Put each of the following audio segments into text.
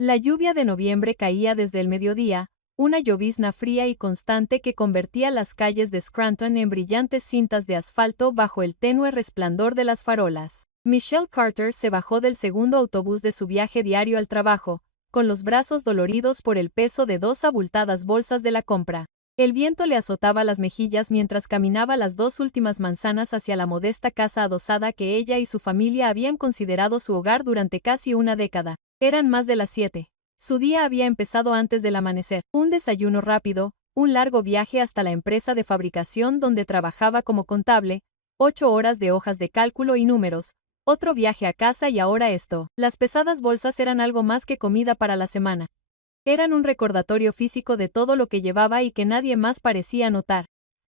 La lluvia de noviembre caía desde el mediodía, una llovizna fría y constante que convertía las calles de Scranton en brillantes cintas de asfalto bajo el tenue resplandor de las farolas. Michelle Carter se bajó del segundo autobús de su viaje diario al trabajo, con los brazos doloridos por el peso de 2 abultadas bolsas de la compra. El viento le azotaba las mejillas mientras caminaba las 2 últimas manzanas hacia la modesta casa adosada que ella y su familia habían considerado su hogar durante casi una década. Eran más de las 7. Su día había empezado antes del amanecer. Un desayuno rápido, un largo viaje hasta la empresa de fabricación donde trabajaba como contable, 8 horas de hojas de cálculo y números, otro viaje a casa y ahora esto. Las pesadas bolsas eran algo más que comida para la semana. Eran un recordatorio físico de todo lo que llevaba y que nadie más parecía notar.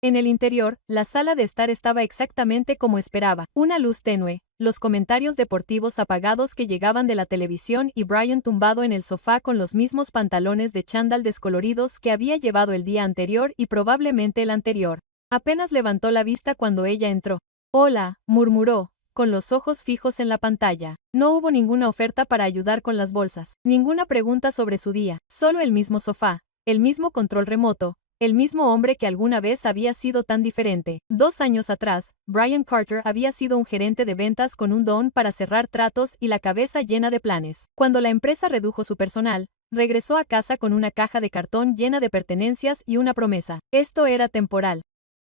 En el interior, la sala de estar estaba exactamente como esperaba. Una luz tenue, los comentarios deportivos apagados que llegaban de la televisión y Brian tumbado en el sofá con los mismos pantalones de chándal descoloridos que había llevado el día anterior y probablemente el anterior. Apenas levantó la vista cuando ella entró. «Hola», murmuró, con los ojos fijos en la pantalla. No hubo ninguna oferta para ayudar con las bolsas, ninguna pregunta sobre su día, solo el mismo sofá, el mismo control remoto, el mismo hombre que alguna vez había sido tan diferente. 2 años atrás, Brian Carter había sido un gerente de ventas con un don para cerrar tratos y la cabeza llena de planes. Cuando la empresa redujo su personal, regresó a casa con una caja de cartón llena de pertenencias y una promesa. Esto era temporal.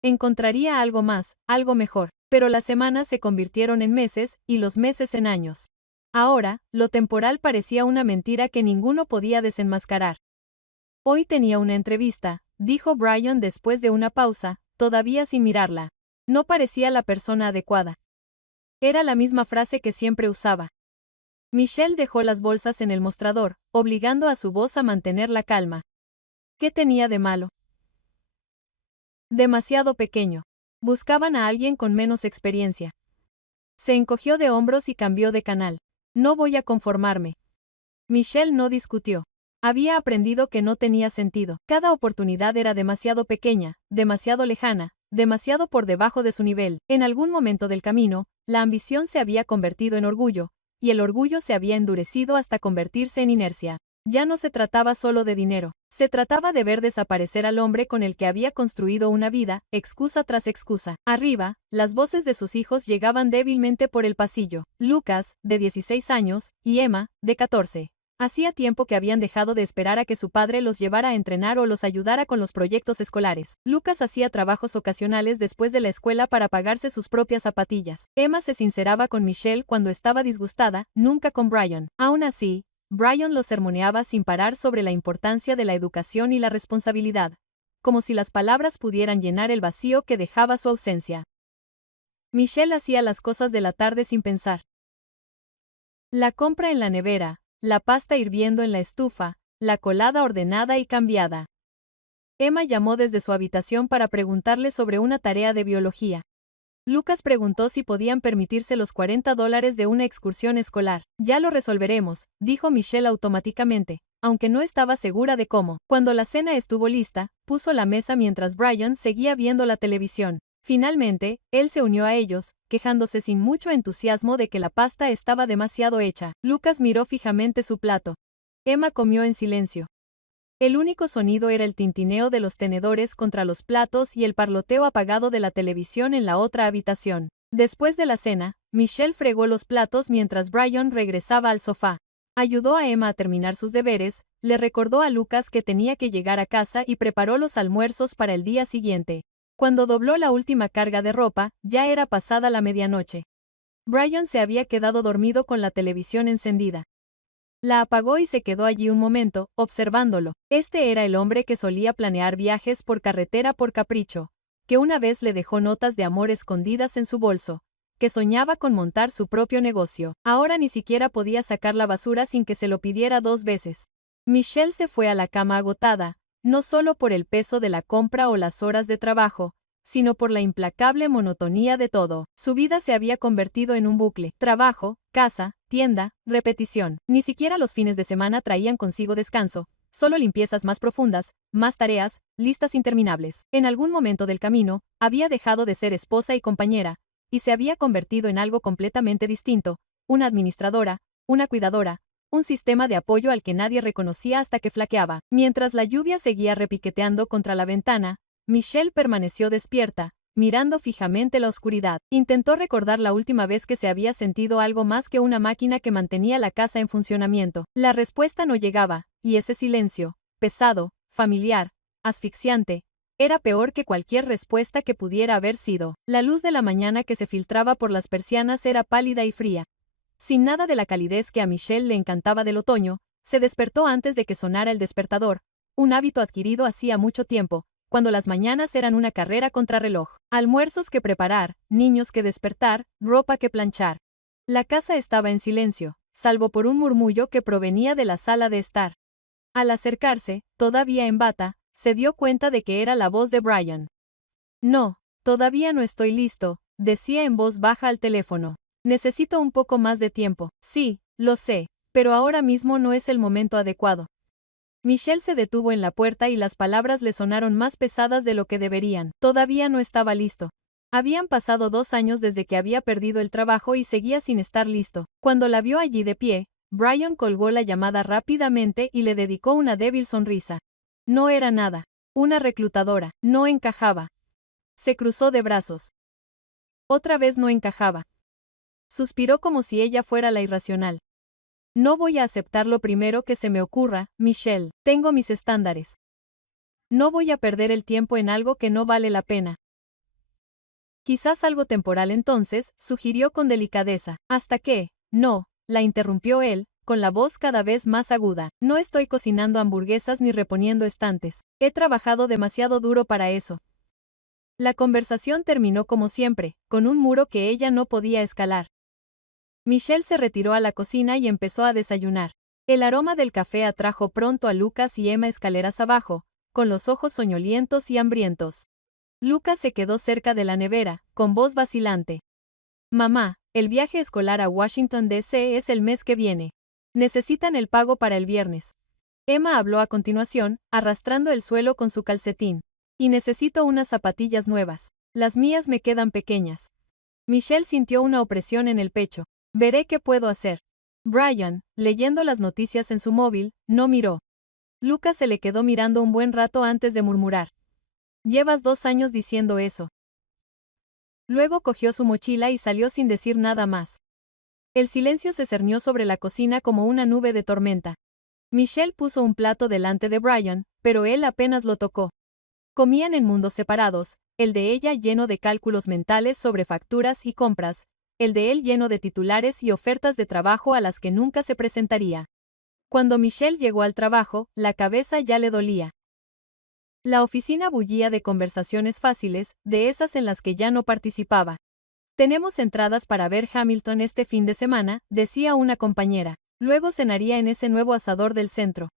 Encontraría algo más, algo mejor. Pero las semanas se convirtieron en meses, y los meses en años. Ahora, lo temporal parecía una mentira que ninguno podía desenmascarar. Hoy tenía una entrevista, dijo Brian después de una pausa, todavía sin mirarla. No parecía la persona adecuada. Era la misma frase que siempre usaba. Michelle dejó las bolsas en el mostrador, obligando a su voz a mantener la calma. ¿Qué tenía de malo? Demasiado pequeño. Buscaban a alguien con menos experiencia. Se encogió de hombros y cambió de canal. No voy a conformarme. Michelle no discutió. Había aprendido que no tenía sentido. Cada oportunidad era demasiado pequeña, demasiado lejana, demasiado por debajo de su nivel. En algún momento del camino, la ambición se había convertido en orgullo, y el orgullo se había endurecido hasta convertirse en inercia. Ya no se trataba solo de dinero. Se trataba de ver desaparecer al hombre con el que había construido una vida, excusa tras excusa. Arriba, las voces de sus hijos llegaban débilmente por el pasillo. Lucas, de 16 años, y Emma, de 14. Hacía tiempo que habían dejado de esperar a que su padre los llevara a entrenar o los ayudara con los proyectos escolares. Lucas hacía trabajos ocasionales después de la escuela para pagarse sus propias zapatillas. Emma se sinceraba con Michelle cuando estaba disgustada, nunca con Brian. Aún así, Brian los sermoneaba sin parar sobre la importancia de la educación y la responsabilidad, como si las palabras pudieran llenar el vacío que dejaba su ausencia. Michelle hacía las cosas de la tarde sin pensar. La compra en la nevera, la pasta hirviendo en la estufa, la colada ordenada y cambiada. Emma llamó desde su habitación para preguntarle sobre una tarea de biología. Lucas preguntó si podían permitirse los $40 de una excursión escolar. Ya lo resolveremos, dijo Michelle automáticamente, aunque no estaba segura de cómo. Cuando la cena estuvo lista, puso la mesa mientras Brian seguía viendo la televisión. Finalmente, él se unió a ellos, quejándose sin mucho entusiasmo de que la pasta estaba demasiado hecha. Lucas miró fijamente su plato. Emma comió en silencio. El único sonido era el tintineo de los tenedores contra los platos y el parloteo apagado de la televisión en la otra habitación. Después de la cena, Michelle fregó los platos mientras Brian regresaba al sofá. Ayudó a Emma a terminar sus deberes, le recordó a Lucas que tenía que llegar a casa y preparó los almuerzos para el día siguiente. Cuando dobló la última carga de ropa, ya era pasada la medianoche. Brian se había quedado dormido con la televisión encendida. La apagó y se quedó allí un momento, observándolo. Este era el hombre que solía planear viajes por carretera por capricho, que una vez le dejó notas de amor escondidas en su bolso, que soñaba con montar su propio negocio. Ahora ni siquiera podía sacar la basura sin que se lo pidiera 2 veces. Michelle se fue a la cama agotada, no solo por el peso de la compra o las horas de trabajo, sino por la implacable monotonía de todo. Su vida se había convertido en un bucle. Trabajo, casa, tienda, repetición. Ni siquiera los fines de semana traían consigo descanso, solo limpiezas más profundas, más tareas, listas interminables. En algún momento del camino, había dejado de ser esposa y compañera, y se había convertido en algo completamente distinto, una administradora, una cuidadora, un sistema de apoyo al que nadie reconocía hasta que flaqueaba. Mientras la lluvia seguía repiqueteando contra la ventana, Michelle permaneció despierta, mirando fijamente la oscuridad. Intentó recordar la última vez que se había sentido algo más que una máquina que mantenía la casa en funcionamiento. La respuesta no llegaba, y ese silencio, pesado, familiar, asfixiante, era peor que cualquier respuesta que pudiera haber sido. La luz de la mañana que se filtraba por las persianas era pálida y fría. Sin nada de la calidez que a Michelle le encantaba del otoño, se despertó antes de que sonara el despertador, un hábito adquirido hacía mucho tiempo, cuando las mañanas eran una carrera contrarreloj. Almuerzos que preparar, niños que despertar, ropa que planchar. La casa estaba en silencio, salvo por un murmullo que provenía de la sala de estar. Al acercarse, todavía en bata, se dio cuenta de que era la voz de Brian. No, todavía no estoy listo, decía en voz baja al teléfono. Necesito un poco más de tiempo. Sí, lo sé, pero ahora mismo no es el momento adecuado. Michelle se detuvo en la puerta y las palabras le sonaron más pesadas de lo que deberían. Todavía no estaba listo. Habían pasado 2 años desde que había perdido el trabajo y seguía sin estar listo. Cuando la vio allí de pie, Brian colgó la llamada rápidamente y le dedicó una débil sonrisa. No era nada. Una reclutadora. No encajaba. Se cruzó de brazos. Otra vez no encajaba. Suspiró como si ella fuera la irracional. No voy a aceptar lo primero que se me ocurra, Michelle. Tengo mis estándares. No voy a perder el tiempo en algo que no vale la pena. Quizás algo temporal entonces, sugirió con delicadeza. Hasta que, no, la interrumpió él, con la voz cada vez más aguda. No estoy cocinando hamburguesas ni reponiendo estantes. He trabajado demasiado duro para eso. La conversación terminó como siempre, con un muro que ella no podía escalar. Michelle se retiró a la cocina y empezó a desayunar. El aroma del café atrajo pronto a Lucas y Emma escaleras abajo, con los ojos soñolientos y hambrientos. Lucas se quedó cerca de la nevera, con voz vacilante. Mamá, el viaje escolar a Washington D.C. es el mes que viene. Necesitan el pago para el viernes. Emma habló a continuación, arrastrando el suelo con su calcetín. Y necesito unas zapatillas nuevas. Las mías me quedan pequeñas. Michelle sintió una opresión en el pecho. Veré qué puedo hacer. Brian, leyendo las noticias en su móvil, no miró. Lucas se le quedó mirando un buen rato antes de murmurar. Llevas 2 años diciendo eso. Luego cogió su mochila y salió sin decir nada más. El silencio se cernió sobre la cocina como una nube de tormenta. Michelle puso un plato delante de Brian, pero él apenas lo tocó. Comían en mundos separados, el de ella lleno de cálculos mentales sobre facturas y compras, el de él lleno de titulares y ofertas de trabajo a las que nunca se presentaría. Cuando Michelle llegó al trabajo, la cabeza ya le dolía. La oficina bullía de conversaciones fáciles, de esas en las que ya no participaba. Tenemos entradas para ver Hamilton este fin de semana, decía una compañera. Luego cenaría en ese nuevo asador del centro.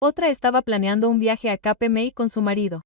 Otra estaba planeando un viaje a Cape May con su marido.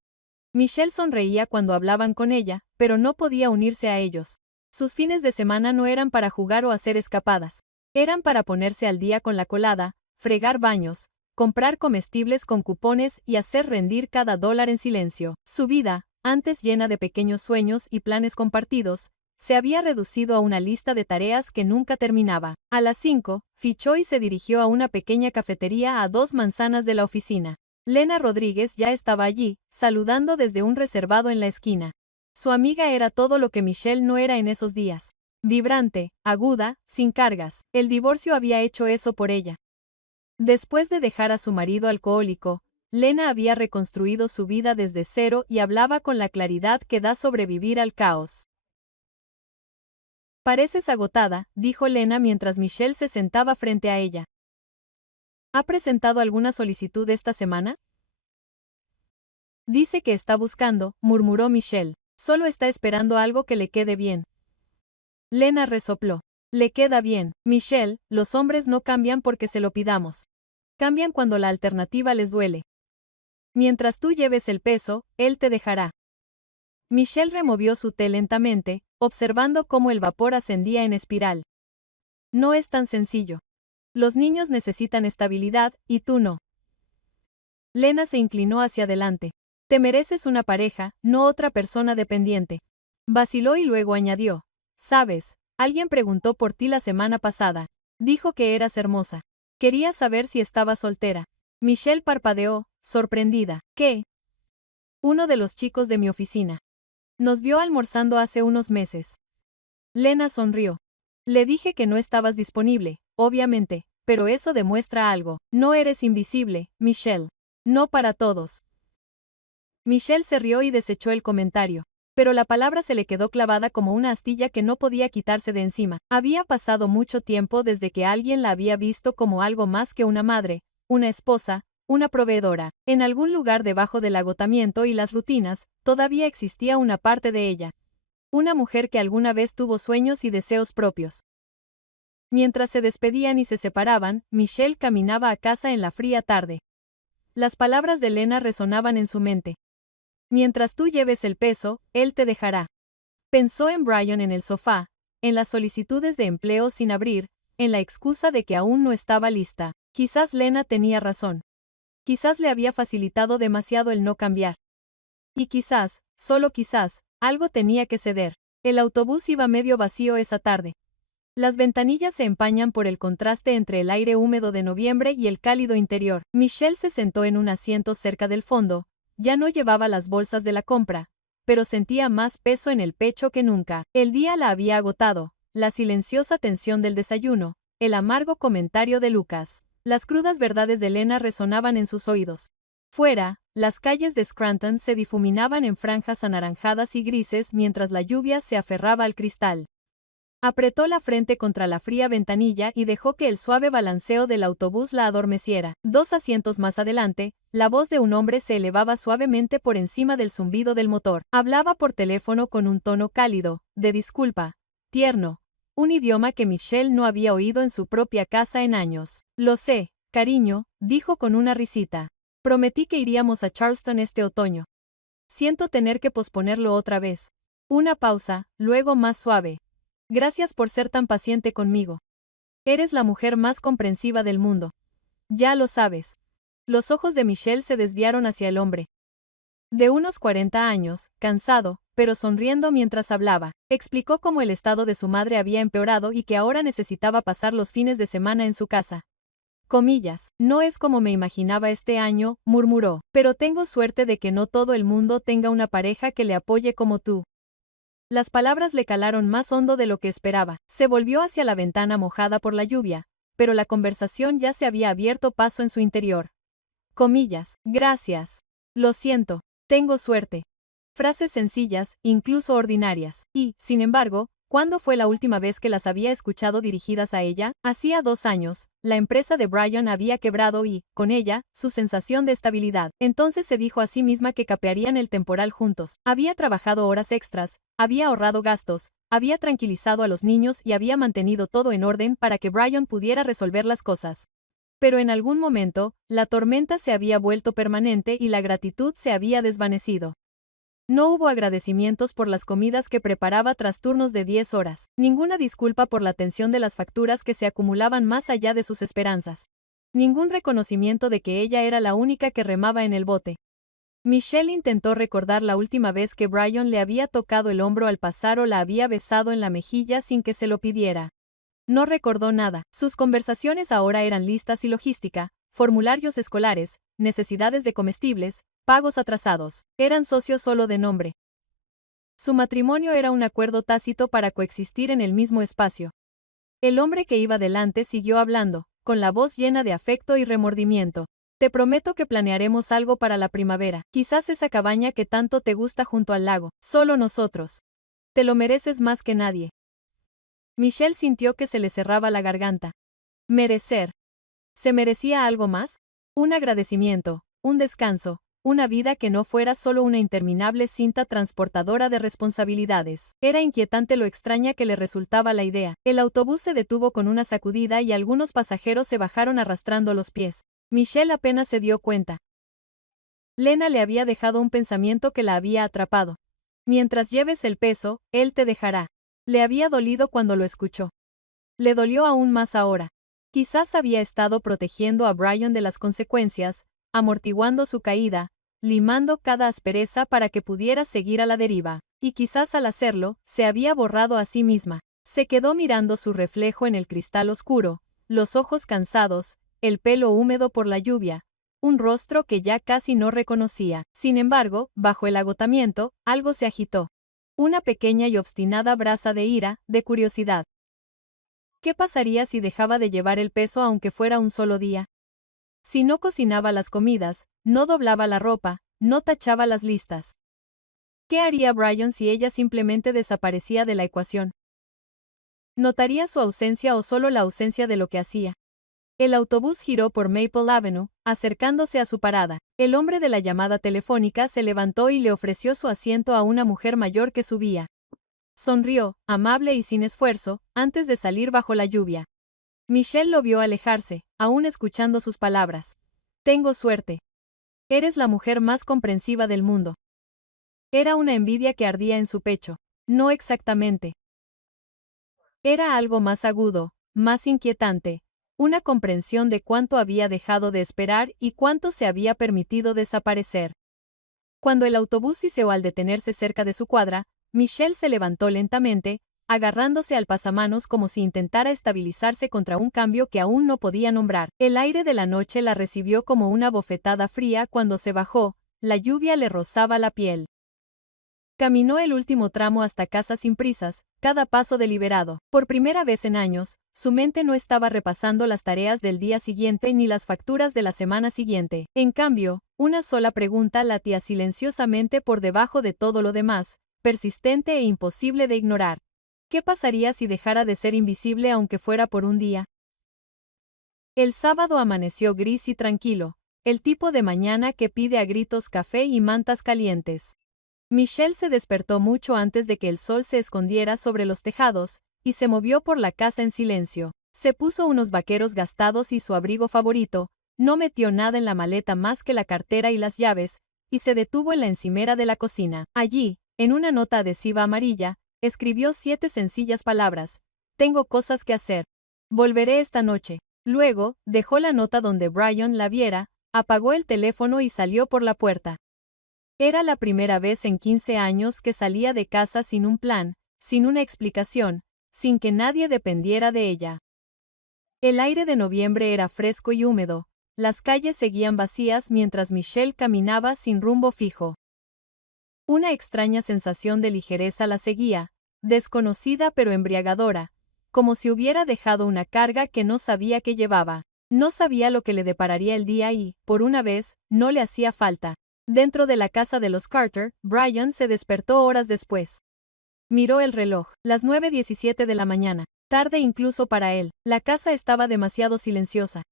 Michelle sonreía cuando hablaban con ella, pero no podía unirse a ellos. Sus fines de semana no eran para jugar o hacer escapadas. Eran para ponerse al día con la colada, fregar baños, comprar comestibles con cupones y hacer rendir cada dólar en silencio. Su vida, antes llena de pequeños sueños y planes compartidos, se había reducido a una lista de tareas que nunca terminaba. A las 5, fichó y se dirigió a una pequeña cafetería a 2 manzanas de la oficina. Lena Rodríguez ya estaba allí, saludando desde un reservado en la esquina. Su amiga era todo lo que Michelle no era en esos días. Vibrante, aguda, sin cargas. El divorcio había hecho eso por ella. Después de dejar a su marido alcohólico, Lena había reconstruido su vida desde cero y hablaba con la claridad que da sobrevivir al caos. Pareces agotada, dijo Lena mientras Michelle se sentaba frente a ella. ¿Ha presentado alguna solicitud esta semana? Dice que está buscando, murmuró Michelle. Solo está esperando algo que le quede bien. Lena resopló. Le queda bien. Michelle, los hombres no cambian porque se lo pidamos. Cambian cuando la alternativa les duele. Mientras tú lleves el peso, él te dejará. Michelle removió su té lentamente, observando cómo el vapor ascendía en espiral. No es tan sencillo. Los niños necesitan estabilidad, y tú no. Lena se inclinó hacia adelante. Te mereces una pareja, no otra persona dependiente. Vaciló y luego añadió. ¿Sabes? Alguien preguntó por ti la semana pasada. Dijo que eras hermosa. Quería saber si estaba soltera. Michelle parpadeó, sorprendida. ¿Qué? Uno de los chicos de mi oficina. Nos vio almorzando hace unos meses. Lena sonrió. Le dije que no estabas disponible, obviamente, pero eso demuestra algo. No eres invisible, Michelle. No para todos. Michelle se rió y desechó el comentario. Pero la palabra se le quedó clavada como una astilla que no podía quitarse de encima. Había pasado mucho tiempo desde que alguien la había visto como algo más que una madre, una esposa, una proveedora. En algún lugar debajo del agotamiento y las rutinas, todavía existía una parte de ella. Una mujer que alguna vez tuvo sueños y deseos propios. Mientras se despedían y se separaban, Michelle caminaba a casa en la fría tarde. Las palabras de Lena resonaban en su mente. Mientras tú lleves el peso, él te dejará. Pensó en Brian en el sofá, en las solicitudes de empleo sin abrir, en la excusa de que aún no estaba lista. Quizás Lena tenía razón. Quizás le había facilitado demasiado el no cambiar. Y quizás, solo quizás, algo tenía que ceder. El autobús iba medio vacío esa tarde. Las ventanillas se empañan por el contraste entre el aire húmedo de noviembre y el cálido interior. Michelle se sentó en un asiento cerca del fondo. Ya no llevaba las bolsas de la compra, pero sentía más peso en el pecho que nunca. El día la había agotado, la silenciosa tensión del desayuno, el amargo comentario de Lucas. Las crudas verdades de Lena resonaban en sus oídos. Fuera, las calles de Scranton se difuminaban en franjas anaranjadas y grises mientras la lluvia se aferraba al cristal. Apretó la frente contra la fría ventanilla y dejó que el suave balanceo del autobús la adormeciera. 2 asientos más adelante, la voz de un hombre se elevaba suavemente por encima del zumbido del motor. Hablaba por teléfono con un tono cálido, de disculpa, tierno, un idioma que Michelle no había oído en su propia casa en años. Lo sé, cariño, dijo con una risita. Prometí que iríamos a Charleston este otoño. Siento tener que posponerlo otra vez. Una pausa, luego más suave. Gracias por ser tan paciente conmigo. Eres la mujer más comprensiva del mundo. Ya lo sabes. Los ojos de Michelle se desviaron hacia el hombre. De unos 40 años, cansado, pero sonriendo mientras hablaba, explicó cómo el estado de su madre había empeorado y que ahora necesitaba pasar los fines de semana en su casa. Comillas, no es como me imaginaba este año, murmuró, pero tengo suerte de que no todo el mundo tenga una pareja que le apoye como tú. Las palabras le calaron más hondo de lo que esperaba. Se volvió hacia la ventana mojada por la lluvia, pero la conversación ya se había abierto paso en su interior. Comillas, gracias. Lo siento, tengo suerte. Frases sencillas, incluso ordinarias. Y, sin embargo, ¿cuándo fue la última vez que las había escuchado dirigidas a ella? Hacía 2 años, la empresa de Brian había quebrado y, con ella, su sensación de estabilidad. Entonces se dijo a sí misma que capearían el temporal juntos. Había trabajado horas extras, había ahorrado gastos, había tranquilizado a los niños y había mantenido todo en orden para que Brian pudiera resolver las cosas. Pero en algún momento, la tormenta se había vuelto permanente y la gratitud se había desvanecido. No hubo agradecimientos por las comidas que preparaba tras turnos de 10 horas, ninguna disculpa por la tensión de las facturas que se acumulaban más allá de sus esperanzas. Ningún reconocimiento de que ella era la única que remaba en el bote. Michelle intentó recordar la última vez que Brian le había tocado el hombro al pasar o la había besado en la mejilla sin que se lo pidiera. No recordó nada. Sus conversaciones ahora eran listas y logística, formularios escolares, necesidades de comestibles, pagos atrasados. Eran socios solo de nombre. Su matrimonio era un acuerdo tácito para coexistir en el mismo espacio. El hombre que iba delante siguió hablando, con la voz llena de afecto y remordimiento. Te prometo que planearemos algo para la primavera. Quizás esa cabaña que tanto te gusta junto al lago. Solo nosotros. Te lo mereces más que nadie. Michelle sintió que se le cerraba la garganta. Merecer. ¿Se merecía algo más? Un agradecimiento, un descanso, una vida que no fuera solo una interminable cinta transportadora de responsabilidades. Era inquietante lo extraña que le resultaba la idea. El autobús se detuvo con una sacudida y algunos pasajeros se bajaron arrastrando los pies. Michelle apenas se dio cuenta. Lena le había dejado un pensamiento que la había atrapado. Mientras lleves el peso, él te dejará. Le había dolido cuando lo escuchó. Le dolió aún más ahora. Quizás había estado protegiendo a Brian de las consecuencias, amortiguando su caída, limando cada aspereza para que pudiera seguir a la deriva. Y quizás al hacerlo, se había borrado a sí misma. Se quedó mirando su reflejo en el cristal oscuro, los ojos cansados, el pelo húmedo por la lluvia, un rostro que ya casi no reconocía. Sin embargo, bajo el agotamiento, algo se agitó. Una pequeña y obstinada brasa de ira, de curiosidad. ¿Qué pasaría si dejaba de llevar el peso aunque fuera un solo día? Si no cocinaba las comidas, no doblaba la ropa, no tachaba las listas. ¿Qué haría Brian si ella simplemente desaparecía de la ecuación? ¿Notaría su ausencia o solo la ausencia de lo que hacía? El autobús giró por Maple Avenue, acercándose a su parada. El hombre de la llamada telefónica se levantó y le ofreció su asiento a una mujer mayor que subía. Sonrió, amable y sin esfuerzo, antes de salir bajo la lluvia. Michelle lo vio alejarse, aún escuchando sus palabras. Tengo suerte. Eres la mujer más comprensiva del mundo. Era una envidia que ardía en su pecho. No exactamente. Era algo más agudo, más inquietante, una comprensión de cuánto había dejado de esperar y cuánto se había permitido desaparecer. Cuando el autobús hizo al detenerse cerca de su cuadra, Michelle se levantó lentamente, agarrándose al pasamanos como si intentara estabilizarse contra un cambio que aún no podía nombrar. El aire de la noche la recibió como una bofetada fría cuando se bajó, la lluvia le rozaba la piel. Caminó el último tramo hasta casa sin prisas, cada paso deliberado. Por primera vez en años, su mente no estaba repasando las tareas del día siguiente ni las facturas de la semana siguiente. En cambio, una sola pregunta latía silenciosamente por debajo de todo lo demás, persistente e imposible de ignorar. ¿Qué pasaría si dejara de ser invisible aunque fuera por un día? El sábado amaneció gris y tranquilo, el tipo de mañana que pide a gritos café y mantas calientes. Michelle se despertó mucho antes de que el sol se escondiera sobre los tejados, y se movió por la casa en silencio. Se puso unos vaqueros gastados y su abrigo favorito, no metió nada en la maleta más que la cartera y las llaves, y se detuvo en la encimera de la cocina. Allí, en una nota adhesiva amarilla, escribió 7 sencillas palabras. Tengo cosas que hacer. Volveré esta noche. Luego, dejó la nota donde Brian la viera, apagó el teléfono y salió por la puerta. Era la primera vez en 15 años que salía de casa sin un plan, sin una explicación, sin que nadie dependiera de ella. El aire de noviembre era fresco y húmedo, las calles seguían vacías mientras Michelle caminaba sin rumbo fijo. Una extraña sensación de ligereza la seguía, desconocida pero embriagadora, como si hubiera dejado una carga que no sabía que llevaba. No sabía lo que le depararía el día y, por una vez, no le hacía falta. Dentro de la casa de los Carter, Brian se despertó horas después. Miró el reloj, las 9:17 de la mañana, tarde incluso para él. La casa estaba demasiado silenciosa.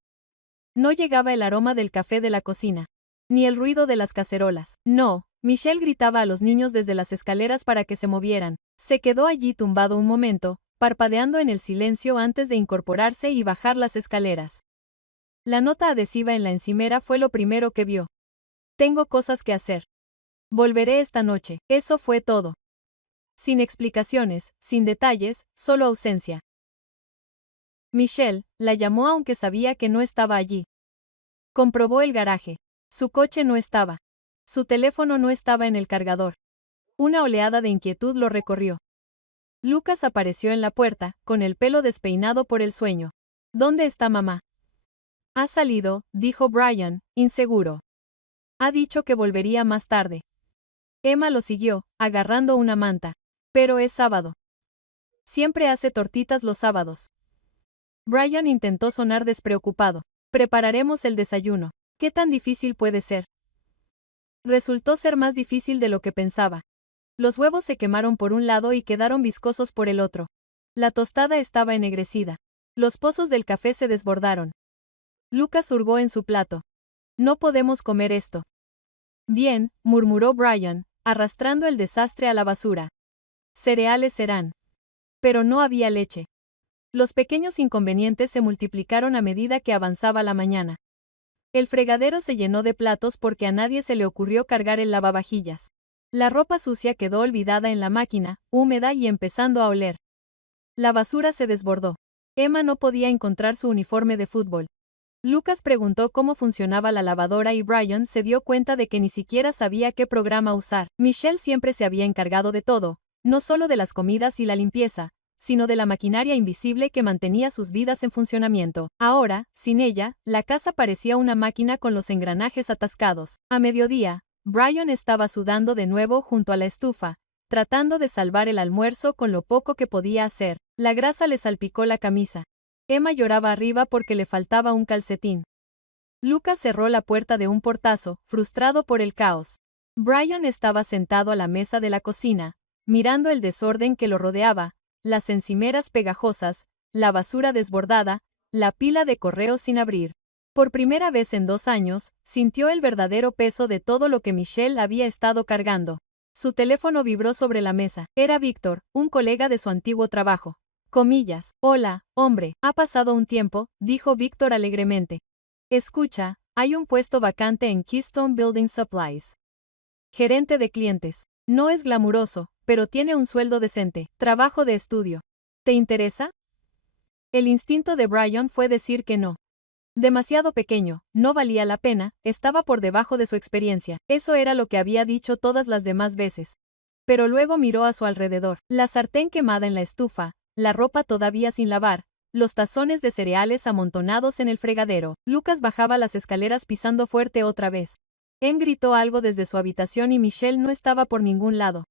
No llegaba el aroma del café de la cocina, ni el ruido de las cacerolas. No, Michelle gritaba a los niños desde las escaleras para que se movieran. Se quedó allí tumbado un momento, parpadeando en el silencio antes de incorporarse y bajar las escaleras. La nota adhesiva en la encimera fue lo primero que vio. Tengo cosas que hacer. Volveré esta noche. Eso fue todo. Sin explicaciones, sin detalles, solo ausencia. Michelle la llamó aunque sabía que no estaba allí. Comprobó el garaje. Su coche no estaba. Su teléfono no estaba en el cargador. Una oleada de inquietud lo recorrió. Lucas apareció en la puerta, con el pelo despeinado por el sueño. ¿Dónde está mamá? Ha salido, dijo Brian, inseguro. Ha dicho que volvería más tarde. Emma lo siguió, agarrando una manta. Pero es sábado. Siempre hace tortitas los sábados. Brian intentó sonar despreocupado. Prepararemos el desayuno. ¿Qué tan difícil puede ser? Resultó ser más difícil de lo que pensaba. Los huevos se quemaron por un lado y quedaron viscosos por el otro. La tostada estaba ennegrecida. Los pozos del café se desbordaron. Lucas hurgó en su plato. No podemos comer esto. Bien, murmuró Brian, arrastrando el desastre a la basura. Cereales serán. Pero no había leche. Los pequeños inconvenientes se multiplicaron a medida que avanzaba la mañana. El fregadero se llenó de platos porque a nadie se le ocurrió cargar el lavavajillas. La ropa sucia quedó olvidada en la máquina, húmeda y empezando a oler. La basura se desbordó. Emma no podía encontrar su uniforme de fútbol. Lucas preguntó cómo funcionaba la lavadora y Brian se dio cuenta de que ni siquiera sabía qué programa usar. Michelle siempre se había encargado de todo, no solo de las comidas y la limpieza, sino de la maquinaria invisible que mantenía sus vidas en funcionamiento. Ahora, sin ella, la casa parecía una máquina con los engranajes atascados. A mediodía, Brian estaba sudando de nuevo junto a la estufa, tratando de salvar el almuerzo con lo poco que podía hacer. La grasa le salpicó la camisa. Emma lloraba arriba porque le faltaba un calcetín. Lucas cerró la puerta de un portazo, frustrado por el caos. Brian estaba sentado a la mesa de la cocina, mirando el desorden que lo rodeaba, las encimeras pegajosas, la basura desbordada, la pila de correos sin abrir. Por primera vez en 2 años, sintió el verdadero peso de todo lo que Michelle había estado cargando. Su teléfono vibró sobre la mesa. Era Víctor, un colega de su antiguo trabajo. Comillas. Hola, hombre, ha pasado un tiempo, dijo Víctor alegremente. Escucha, hay un puesto vacante en Keystone Building Supplies. Gerente de clientes. No es glamuroso, pero tiene un sueldo decente. Trabajo de estudio. ¿Te interesa? El instinto de Brian fue decir que no. Demasiado pequeño, no valía la pena, estaba por debajo de su experiencia. Eso era lo que había dicho todas las demás veces. Pero luego miró a su alrededor. La sartén quemada en la estufa, la ropa todavía sin lavar, los tazones de cereales amontonados en el fregadero. Lucas bajaba las escaleras pisando fuerte otra vez. Em gritó algo desde su habitación y Michelle no estaba por ningún lado.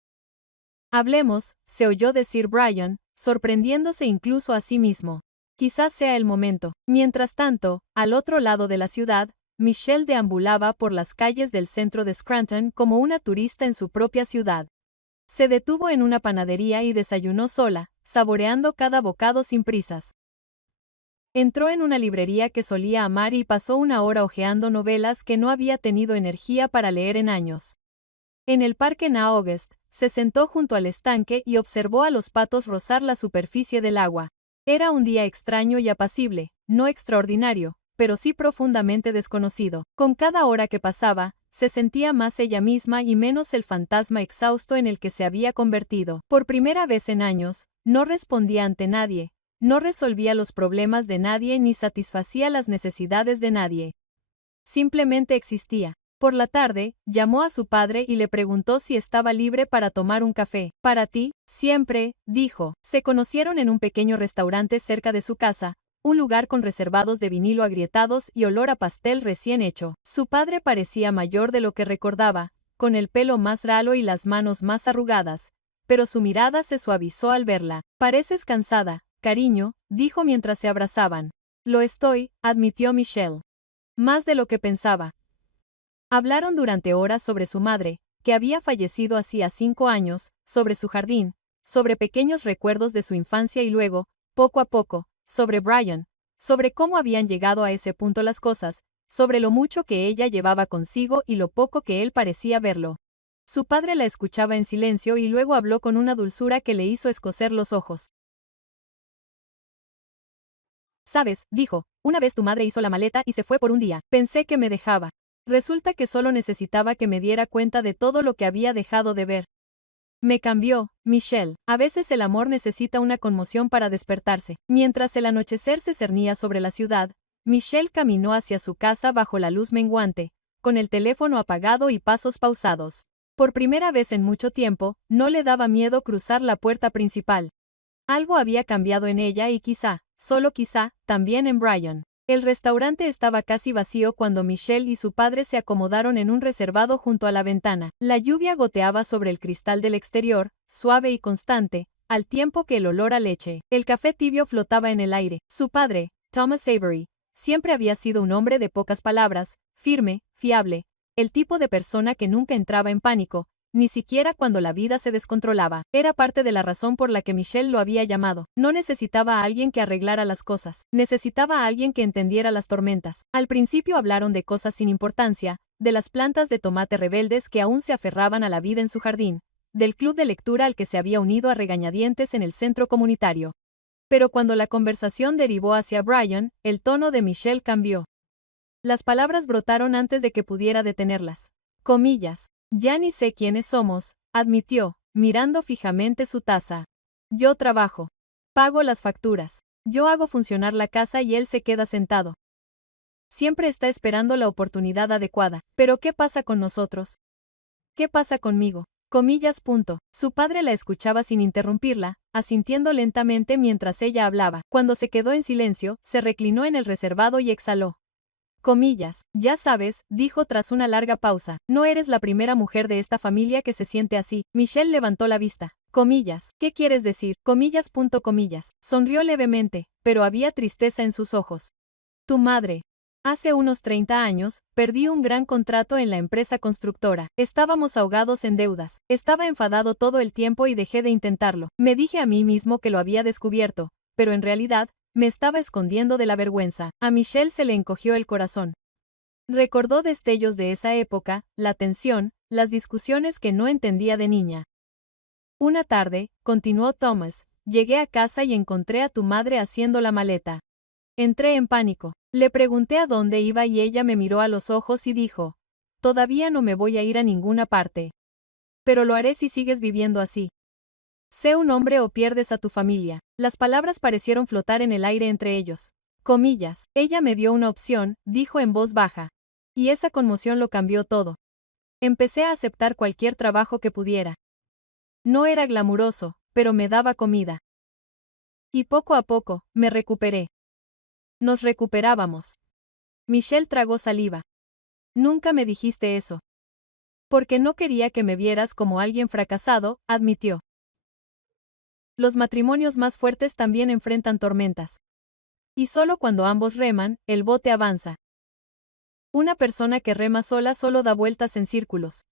Hablemos, se oyó decir Brian, sorprendiéndose incluso a sí mismo. Quizás sea el momento. Mientras tanto, al otro lado de la ciudad, Michelle deambulaba por las calles del centro de Scranton como una turista en su propia ciudad. Se detuvo en una panadería y desayunó sola, saboreando cada bocado sin prisas. Entró en una librería que solía amar y pasó una hora hojeando novelas que no había tenido energía para leer en años. En el parque en August, se sentó junto al estanque y observó a los patos rozar la superficie del agua. Era un día extraño y apacible, no extraordinario, pero sí profundamente desconocido. Con cada hora que pasaba, se sentía más ella misma y menos el fantasma exhausto en el que se había convertido. Por primera vez en años, no respondía ante nadie, no resolvía los problemas de nadie ni satisfacía las necesidades de nadie. Simplemente existía. Por la tarde, llamó a su padre y le preguntó si estaba libre para tomar un café. Para ti, siempre, dijo. Se conocieron en un pequeño restaurante cerca de su casa, un lugar con reservados de vinilo agrietados y olor a pastel recién hecho. Su padre parecía mayor de lo que recordaba, con el pelo más ralo y las manos más arrugadas, pero su mirada se suavizó al verla. Pareces cansada, cariño, dijo mientras se abrazaban. Lo estoy, admitió Michelle. Más de lo que pensaba. Hablaron durante horas sobre su madre, que había fallecido hacía 5 años, sobre su jardín, sobre pequeños recuerdos de su infancia y luego, poco a poco, sobre Brian, sobre cómo habían llegado a ese punto las cosas, sobre lo mucho que ella llevaba consigo y lo poco que él parecía verlo. Su padre la escuchaba en silencio y luego habló con una dulzura que le hizo escocer los ojos. Sabes, dijo, una vez tu madre hizo la maleta y se fue por un día. Pensé que me dejaba. Resulta que solo necesitaba que me diera cuenta de todo lo que había dejado de ver. Me cambió, Michelle. A veces el amor necesita una conmoción para despertarse. Mientras el anochecer se cernía sobre la ciudad, Michelle caminó hacia su casa bajo la luz menguante, con el teléfono apagado y pasos pausados. Por primera vez en mucho tiempo, no le daba miedo cruzar la puerta principal. Algo había cambiado en ella y quizá, solo quizá, también en Brian. El restaurante estaba casi vacío cuando Michelle y su padre se acomodaron en un reservado junto a la ventana. La lluvia goteaba sobre el cristal del exterior, suave y constante, al tiempo que el olor a leche. El café tibio flotaba en el aire. Su padre, Thomas Avery, siempre había sido un hombre de pocas palabras, firme, fiable, el tipo de persona que nunca entraba en pánico, ni siquiera cuando la vida se descontrolaba. Era parte de la razón por la que Michelle lo había llamado. No necesitaba a alguien que arreglara las cosas. Necesitaba a alguien que entendiera las tormentas. Al principio hablaron de cosas sin importancia, de las plantas de tomate rebeldes que aún se aferraban a la vida en su jardín, del club de lectura al que se había unido a regañadientes en el centro comunitario. Pero cuando la conversación derivó hacia Brian, el tono de Michelle cambió. Las palabras brotaron antes de que pudiera detenerlas. Comillas. Ya ni sé quiénes somos, admitió, mirando fijamente su taza. Yo trabajo. Pago las facturas. Yo hago funcionar la casa y él se queda sentado. Siempre está esperando la oportunidad adecuada. Pero ¿qué pasa con nosotros? ¿Qué pasa conmigo? Comillas. Su padre la escuchaba sin interrumpirla, asintiendo lentamente mientras ella hablaba. Cuando se quedó en silencio, se reclinó en el reservado y exhaló. Comillas. Ya sabes, dijo tras una larga pausa, no eres la primera mujer de esta familia que se siente así. Michelle levantó la vista. Comillas. ¿Qué quieres decir? Comillas. Sonrió levemente, pero había tristeza en sus ojos. Tu madre. Hace unos 30 años, perdí un gran contrato en la empresa constructora. Estábamos ahogados en deudas. Estaba enfadado todo el tiempo y dejé de intentarlo. Me dije a mí mismo que lo había descubierto, pero en realidad, me estaba escondiendo de la vergüenza. A Michelle se le encogió el corazón. Recordó destellos de esa época, la tensión, las discusiones que no entendía de niña. Una tarde, continuó Thomas, llegué a casa y encontré a tu madre haciendo la maleta. Entré en pánico. Le pregunté a dónde iba y ella me miró a los ojos y dijo, todavía no me voy a ir a ninguna parte. Pero lo haré si sigues viviendo así. Sé un hombre o pierdes a tu familia. Las palabras parecieron flotar en el aire entre ellos. Comillas. Ella me dio una opción, dijo en voz baja. Y esa conmoción lo cambió todo. Empecé a aceptar cualquier trabajo que pudiera. No era glamuroso, pero me daba comida. Y poco a poco, me recuperé. Nos recuperábamos. Michelle tragó saliva. Nunca me dijiste eso. Porque no quería que me vieras como alguien fracasado, admitió. Los matrimonios más fuertes también enfrentan tormentas. Y solo cuando ambos reman, el bote avanza. Una persona que rema sola solo da vueltas en círculos.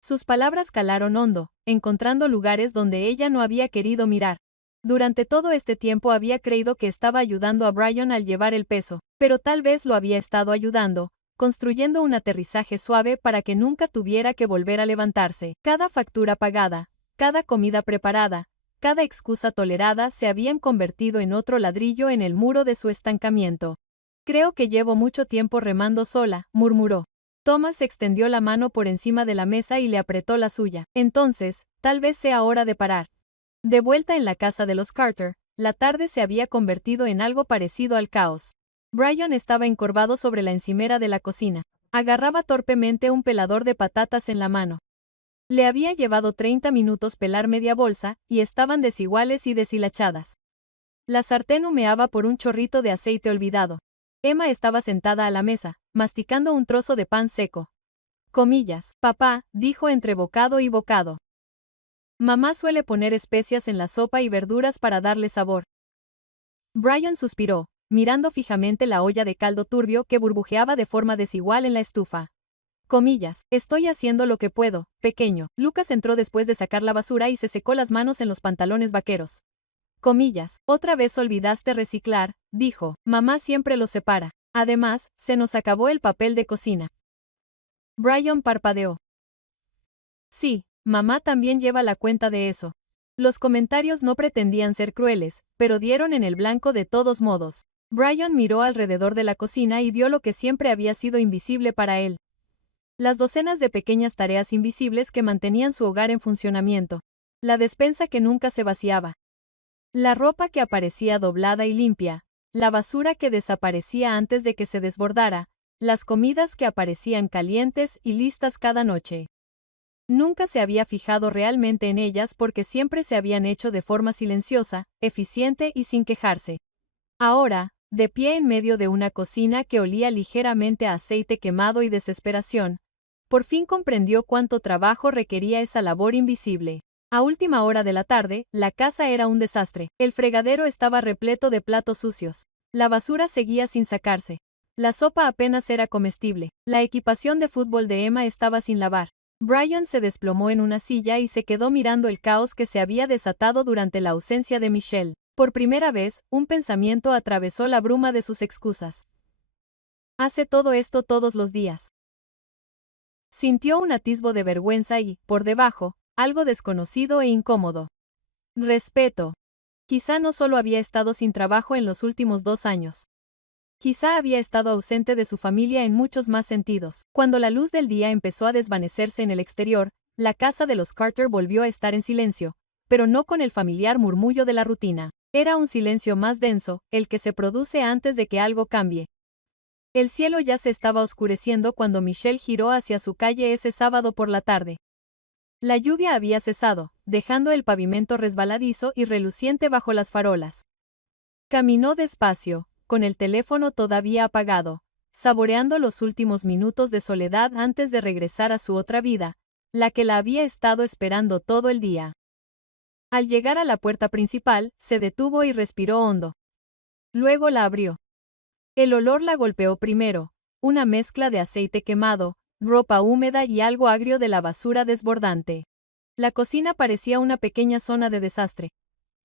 Sus palabras calaron hondo, encontrando lugares donde ella no había querido mirar. Durante todo este tiempo había creído que estaba ayudando a Brian al llevar el peso, pero tal vez lo había estado ayudando, construyendo un aterrizaje suave para que nunca tuviera que volver a levantarse. Cada factura pagada, cada comida preparada, cada excusa tolerada se habían convertido en otro ladrillo en el muro de su estancamiento. Creo que llevo mucho tiempo remando sola, murmuró. Thomas extendió la mano por encima de la mesa y le apretó la suya. Entonces, tal vez sea hora de parar. De vuelta en la casa de los Carter, la tarde se había convertido en algo parecido al caos. Brian estaba encorvado sobre la encimera de la cocina. Agarraba torpemente un pelador de patatas en la mano. Le había llevado 30 minutos pelar media bolsa, y estaban desiguales y deshilachadas. La sartén humeaba por un chorrito de aceite olvidado. Emma estaba sentada a la mesa, masticando un trozo de pan seco. Comillas. Papá, dijo entre bocado y bocado. Mamá suele poner especias en la sopa y verduras para darle sabor. Brian suspiró, mirando fijamente la olla de caldo turbio que burbujeaba de forma desigual en la estufa. Comillas. Estoy haciendo lo que puedo, pequeño. Lucas entró después de sacar la basura y se secó las manos en los pantalones vaqueros. Comillas. Otra vez olvidaste reciclar, dijo. Mamá siempre los separa. Además, se nos acabó el papel de cocina. Brian parpadeó. Sí, mamá también lleva la cuenta de eso. Los comentarios no pretendían ser crueles, pero dieron en el blanco de todos modos. Brian miró alrededor de la cocina y vio lo que siempre había sido invisible para él. Las docenas de pequeñas tareas invisibles que mantenían su hogar en funcionamiento. La despensa que nunca se vaciaba. La ropa que aparecía doblada y limpia. La basura que desaparecía antes de que se desbordara. Las comidas que aparecían calientes y listas cada noche. Nunca se había fijado realmente en ellas porque siempre se habían hecho de forma silenciosa, eficiente y sin quejarse. Ahora, de pie en medio de una cocina que olía ligeramente a aceite quemado y desesperación, por fin comprendió cuánto trabajo requería esa labor invisible. A última hora de la tarde, la casa era un desastre. El fregadero estaba repleto de platos sucios. La basura seguía sin sacarse. La sopa apenas era comestible. La equipación de fútbol de Emma estaba sin lavar. Brian se desplomó en una silla y se quedó mirando el caos que se había desatado durante la ausencia de Michelle. Por primera vez, un pensamiento atravesó la bruma de sus excusas. Hace todo esto todos los días. Sintió un atisbo de vergüenza y, por debajo, algo desconocido e incómodo. Respeto. Quizá no solo había estado sin trabajo en los últimos 2 años. Quizá había estado ausente de su familia en muchos más sentidos. Cuando la luz del día empezó a desvanecerse en el exterior, la casa de los Carter volvió a estar en silencio, pero no con el familiar murmullo de la rutina. Era un silencio más denso, el que se produce antes de que algo cambie. El cielo ya se estaba oscureciendo cuando Michelle giró hacia su calle ese sábado por la tarde. La lluvia había cesado, dejando el pavimento resbaladizo y reluciente bajo las farolas. Caminó despacio, con el teléfono todavía apagado, saboreando los últimos minutos de soledad antes de regresar a su otra vida, la que la había estado esperando todo el día. Al llegar a la puerta principal, se detuvo y respiró hondo. Luego la abrió. El olor la golpeó primero, una mezcla de aceite quemado, ropa húmeda y algo agrio de la basura desbordante. La cocina parecía una pequeña zona de desastre.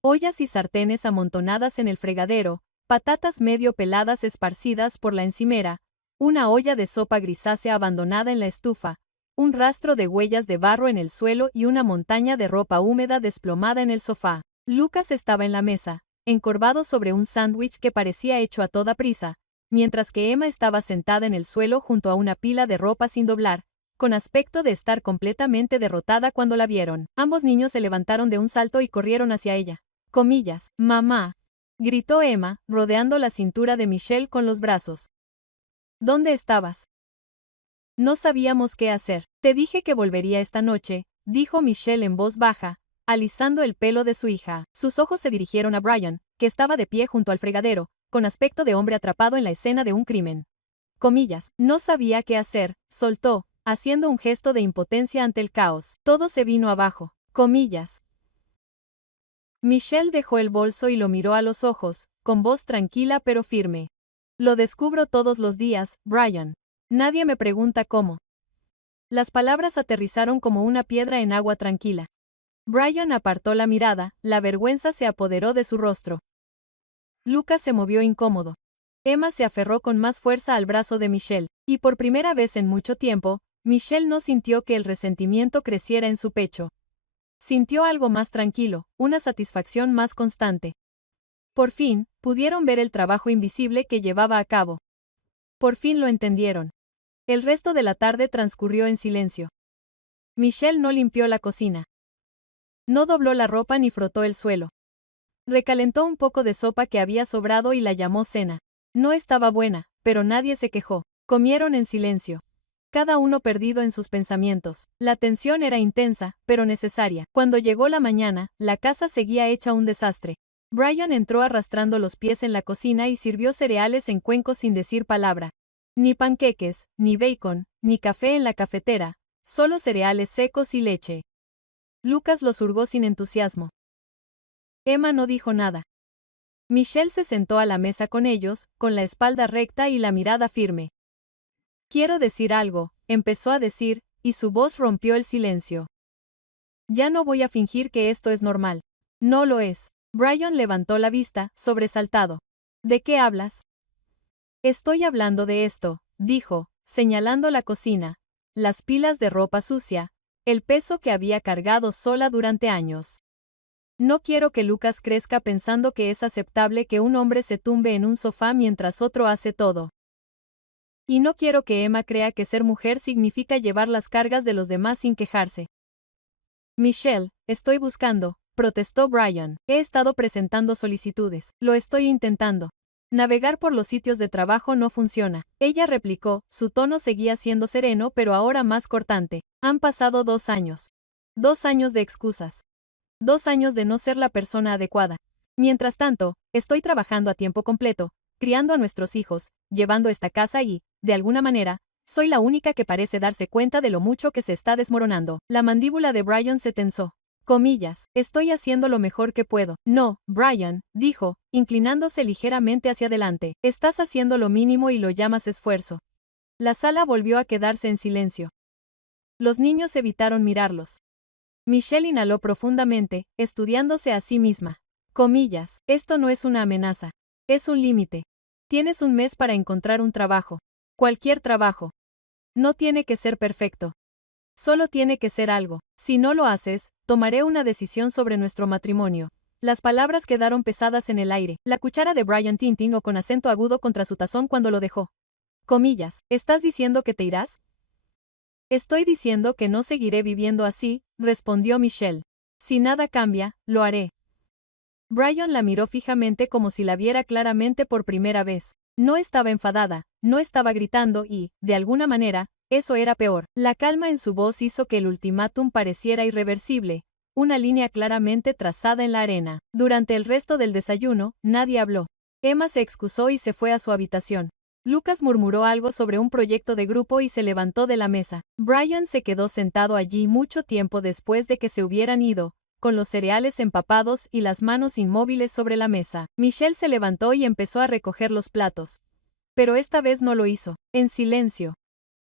Ollas y sartenes amontonadas en el fregadero, patatas medio peladas esparcidas por la encimera, una olla de sopa grisácea abandonada en la estufa, un rastro de huellas de barro en el suelo y una montaña de ropa húmeda desplomada en el sofá. Lucas estaba en la mesa, encorvado sobre un sándwich que parecía hecho a toda prisa, mientras que Emma estaba sentada en el suelo junto a una pila de ropa sin doblar, con aspecto de estar completamente derrotada cuando la vieron. Ambos niños se levantaron de un salto y corrieron hacia ella. Comillas, «Mamá», gritó Emma, rodeando la cintura de Michelle con los brazos. ¿Dónde estabas? No sabíamos qué hacer. Te dije que volvería esta noche, dijo Michelle en voz baja, alisando el pelo de su hija. Sus ojos se dirigieron a Brian, que estaba de pie junto al fregadero, con aspecto de hombre atrapado en la escena de un crimen. Comillas, no sabía qué hacer, soltó, haciendo un gesto de impotencia ante el caos. Todo se vino abajo. Comillas. Michelle dejó el bolso y lo miró a los ojos, con voz tranquila pero firme. Lo descubro todos los días, Brian. Nadie me pregunta cómo. Las palabras aterrizaron como una piedra en agua tranquila. Brian apartó la mirada, la vergüenza se apoderó de su rostro. Lucas se movió incómodo. Emma se aferró con más fuerza al brazo de Michelle, y por primera vez en mucho tiempo, Michelle no sintió que el resentimiento creciera en su pecho. Sintió algo más tranquilo, una satisfacción más constante. Por fin, pudieron ver el trabajo invisible que llevaba a cabo. Por fin lo entendieron. El resto de la tarde transcurrió en silencio. Michelle no limpió la cocina. No dobló la ropa ni frotó el suelo. Recalentó un poco de sopa que había sobrado y la llamó cena. No estaba buena, pero nadie se quejó. Comieron en silencio. Cada uno perdido en sus pensamientos. La tensión era intensa, pero necesaria. Cuando llegó la mañana, la casa seguía hecha un desastre. Brian entró arrastrando los pies en la cocina y sirvió cereales en cuencos sin decir palabra. Ni panqueques, ni bacon, ni café en la cafetera, solo cereales secos y leche. Lucas los hurgó sin entusiasmo. Emma no dijo nada. Michelle se sentó a la mesa con ellos, con la espalda recta y la mirada firme. Quiero decir algo, empezó a decir, y su voz rompió el silencio. Ya no voy a fingir que esto es normal. No lo es. Brian levantó la vista, sobresaltado. ¿De qué hablas? Estoy hablando de esto, dijo, señalando la cocina, las pilas de ropa sucia, el peso que había cargado sola durante años. No quiero que Lucas crezca pensando que es aceptable que un hombre se tumbe en un sofá mientras otro hace todo. Y no quiero que Emma crea que ser mujer significa llevar las cargas de los demás sin quejarse. Michelle, estoy buscando, protestó Brian. He estado presentando solicitudes. Lo estoy intentando. Navegar por los sitios de trabajo no funciona. Ella replicó, su tono seguía siendo sereno pero ahora más cortante. Han pasado 2 años. 2 años de excusas. 2 años de no ser la persona adecuada. Mientras tanto, estoy trabajando a tiempo completo, criando a nuestros hijos, llevando esta casa y, de alguna manera, soy la única que parece darse cuenta de lo mucho que se está desmoronando. La mandíbula de Brian se tensó. Comillas, estoy haciendo lo mejor que puedo. No, Brian, dijo, inclinándose ligeramente hacia adelante. Estás haciendo lo mínimo y lo llamas esfuerzo. La sala volvió a quedarse en silencio. Los niños evitaron mirarlos. Michelle inhaló profundamente, estudiándose a sí misma. Comillas, esto no es una amenaza. Es un límite. Tienes 1 mes para encontrar un trabajo. Cualquier trabajo. No tiene que ser perfecto. Solo tiene que ser algo. Si no lo haces, tomaré una decisión sobre nuestro matrimonio. Las palabras quedaron pesadas en el aire. La cuchara de Brian tintineó con acento agudo contra su tazón cuando lo dejó. Comillas, ¿estás diciendo que te irás? Estoy diciendo que no seguiré viviendo así, respondió Michelle. Si nada cambia, lo haré. Brian la miró fijamente como si la viera claramente por primera vez. No estaba enfadada, no estaba gritando y, de alguna manera, Eso era peor. La calma en su voz hizo que el ultimátum pareciera irreversible, una línea claramente trazada en la arena. Durante el resto del desayuno, nadie habló. Emma se excusó y se fue a su habitación. Lucas murmuró algo sobre un proyecto de grupo y se levantó de la mesa. Brian se quedó sentado allí mucho tiempo después de que se hubieran ido, con los cereales empapados y las manos inmóviles sobre la mesa. Michelle se levantó y empezó a recoger los platos. Pero esta vez no lo hizo. En silencio.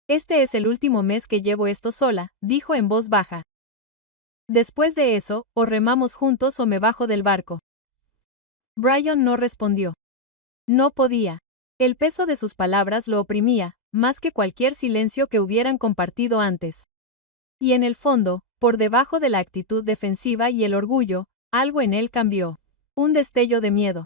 Este es el último mes que llevo esto sola, dijo en voz baja. Después de eso, o remamos juntos o me bajo del barco. Brian no respondió. No podía. El peso de sus palabras lo oprimía, más que cualquier silencio que hubieran compartido antes. Y en el fondo, por debajo de la actitud defensiva y el orgullo, algo en él cambió. Un destello de miedo.